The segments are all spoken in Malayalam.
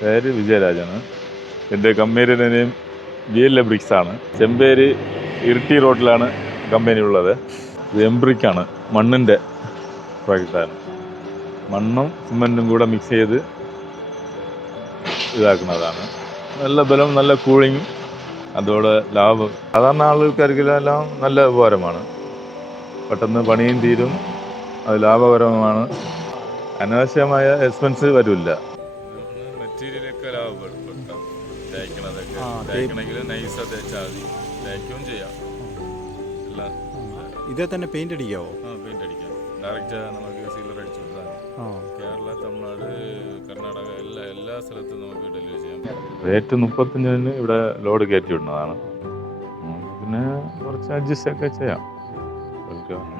പേര് വിജയരാജാണ്. എൻ്റെ കമ്പനിയുടെ നെയിം VL ബ്രിക്സ് ആണ്. ചെമ്പേരി ഇരിട്ടി റോഡിലാണ് കമ്പനി ഉള്ളത്. ഇത് എംബ്രിക്കാണ്, മണ്ണിൻ്റെ പ്രോജക്റ്റാണ്. മണ്ണും സിമെൻറ്റും കൂടെ മിക്സ് ചെയ്ത് ഇതാക്കുന്നതാണ്. നല്ല ബലം, നല്ല കൂളിങ്, അതോടെ ലാഭം. സാധാരണ ആൾക്കാർക്കെല്ലാം നല്ല ഉപകാരമാണ്. പെട്ടെന്ന് പണിയും തീരും, അത് ലാഭകരമാണ്. അനാവശ്യമായ എക്സ്പെൻസ് വരില്ല. മെറ്റീരിയലൊക്കെ ലാഭപ്പെടുത്താം. തേക്കണതൊക്കെ തേക്കണമെങ്കിൽ നൈസാ തേച്ചാൽ മതി, തേക്കുകയും ചെയ്യാം. എല്ലാം ഇതേ തന്നെ പെയിന്റ് അടിക്കാവോ? പെയിന്റ് അടിക്കാം. ഡയറക്റ്റ് നമുക്ക് സീലർ അടിച്ചു കൊടുത്താൽ കേരള, തമിഴ്നാട്, കർണാടക എല്ലാ സ്ഥലത്തും നമുക്ക് ഡെലിവറി ചെയ്യാം. റേറ്റ് 35 ഇവിടെ ലോഡ് കയറ്റി വിടുന്നതാണ്. പിന്നെ കുറച്ച് അഡ്ജസ്റ്റ് ഒക്കെ ചെയ്യാം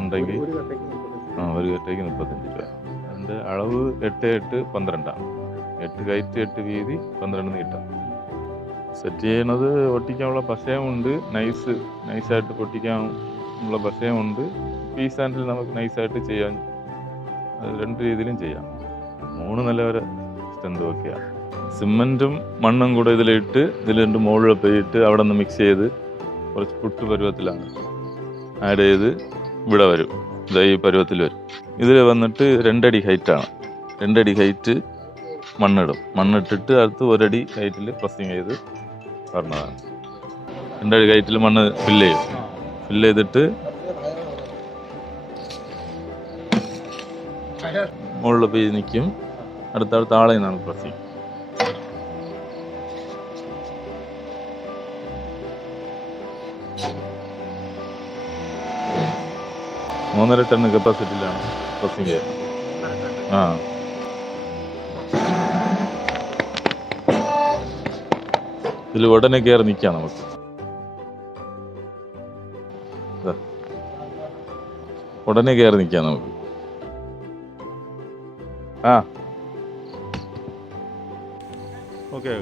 ഉണ്ടെങ്കിൽ. ഒരു കെട്ടേക്ക് 35 രൂപ. അതിൻ്റെ അളവ് 8x8 12 8 കയറ്റ് 8 വീതി 12 നീട്ടം. സെറ്റ് ചെയ്യണത് ഒട്ടിക്കാനുള്ള പശയമുണ്ട്, നൈസായിട്ട് പൊട്ടിക്കാനുള്ള പശയമുണ്ട്. പീസ് ഹാൻഡിൽ നമുക്ക് നൈസായിട്ട് ചെയ്യാൻ, അത് 2 രീതിയിലും ചെയ്യാം. 3 നില വരെ സ്ട്രെങ്ത് ഒക്കെയാണ്. സിമെൻറ്റും മണ്ണും കൂടെ ഇതിലിട്ട്, ഇതിൽ 2 മുകളിൽ പോയിട്ട് അവിടെ നിന്ന് മിക്സ് ചെയ്ത് കുറച്ച് പുട്ട് പരുവത്തിലാണ് ആഡ് ചെയ്ത് ഇവിടെ വരും. ഇതാ ഈ പരുവത്തിൽ വരും. ഇതിൽ വന്നിട്ട് 2 അടി ഹൈറ്റാണ്. 2 അടി ഹൈറ്റ് മണ്ണിടും. മണ്ണിട്ടിട്ട് അടുത്ത് 1 അടി ഹൈറ്റിൽ പ്രസ്സിങ് ചെയ്ത് പറഞ്ഞതാണ്. 2 അടി ഹൈറ്റിൽ മണ്ണ് ഫില്ല് ചെയ്തിട്ട് മുകളിൽ പോയി നിൽക്കും. അടുത്തടുത്ത ആളെ നിന്നാണ് പ്രസ്സിങ്. മൂന്നര ടൺ കപ്പാസിറ്റിയിലാണ് പ്രസ്സിങ് ചെയ്യുന്നത്. ഇതിൽ ഉടനെ കയറി നിൽക്കാം നമുക്ക്. ഉടനെ കയറി നിൽക്കാം നമുക്ക്. ഓക്കെ.